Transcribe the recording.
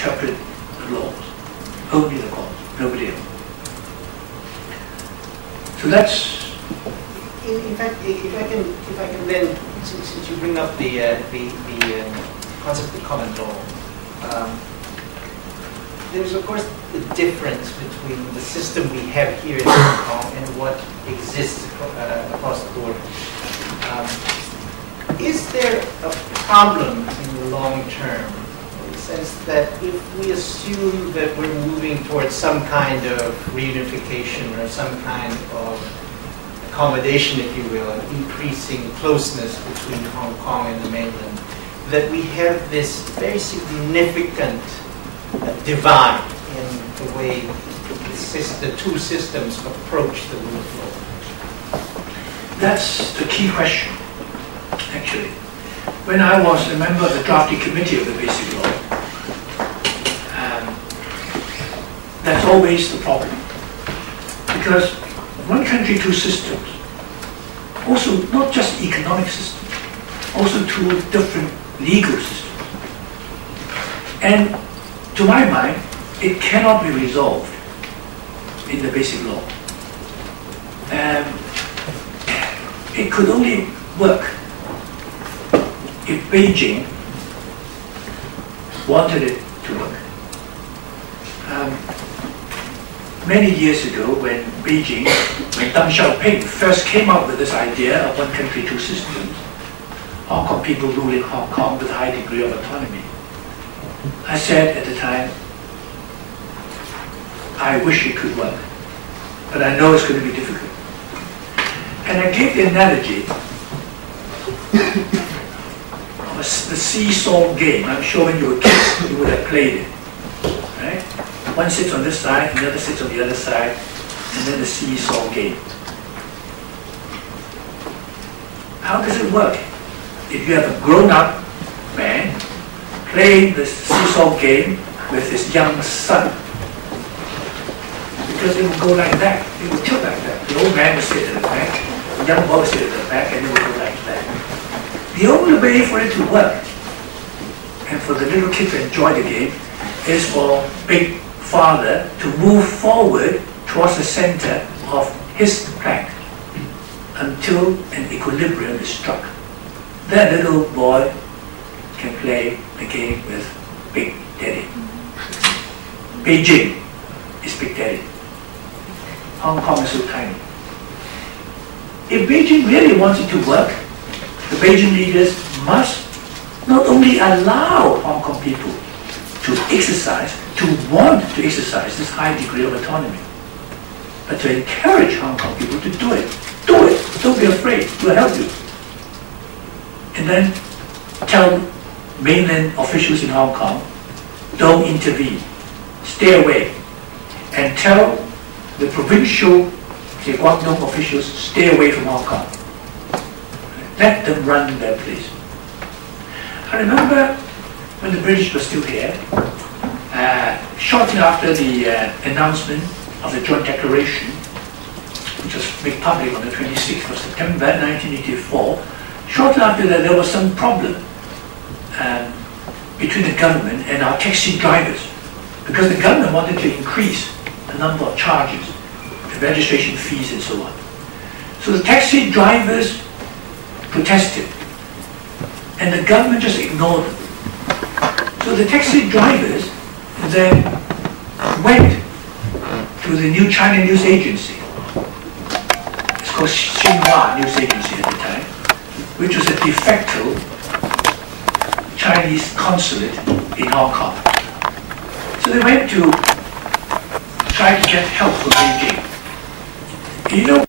interpret the laws. Only the courts, nobody else. So that's... In fact, if I can then, since you bring up the concept of common law, there's of course the difference between the system we have here in Hong Kong and what exists across the border. Is there a problem in the long term, in the sense that if we assume that we're moving towards some kind of reunification or some kind of accommodation, if you will, an increasing closeness between Hong Kong and the mainland, that we have this very significant divide in the way the two systems approach the rule of law? That's the key question, actually. When I was a member of the drafting committee of the Basic Law, that's always the problem. Because one country, two systems, also not just economic systems, also two different legal systems. And to my mind, it cannot be resolved in the Basic Law. It could only work if Beijing wanted it to work. Many years ago, when Beijing, when Deng Xiaoping first came up with this idea of one country, two systems, Hong Kong people ruling Hong Kong with a high degree of autonomy, I said at the time, I wish it could work, but I know it's going to be difficult. And I gave the analogy of the seesaw game. I'm sure when you were kids, you would have played it. Right? One sits on this side, the other sits on the other side, and then the seesaw game. How does it work? If you have a grown-up man playing the seesaw game with his young son, because it will go like that, it will tilt like that. The old man will sit at the back, the young boy will sit at the back, and it will go like that. The only way for it to work, and for the little kid to enjoy the game, is for big father to move forward towards the center of his plank until an equilibrium is struck. That little boy can play the game with Big Daddy. Beijing is Big Daddy. Hong Kong is so tiny. If Beijing really wants it to work, the Beijing leaders must not only allow Hong Kong people to exercise, to want to exercise this high degree of autonomy, but to encourage Hong Kong people to do it. Do it. Don't be afraid. We'll help you. And then tell mainland officials in Hong Kong, don't intervene. Stay away. And tell the provincial, say, Guangdong officials, stay away from Hong Kong. Let them run their place. I remember when the British were still here, shortly after the announcement of the Joint Declaration, which was made public on the 26th of September 1984, shortly after that there was some problem between the government and our taxi drivers, because the government wanted to increase the number of charges, the registration fees and so on. So the taxi drivers protested, and the government just ignored them. So the taxi drivers then went to the new China news agency. It's called Xinhua News Agency at the time, which was a de facto Chinese consulate in Hong Kong. So they went to try to get help from Beijing. You know,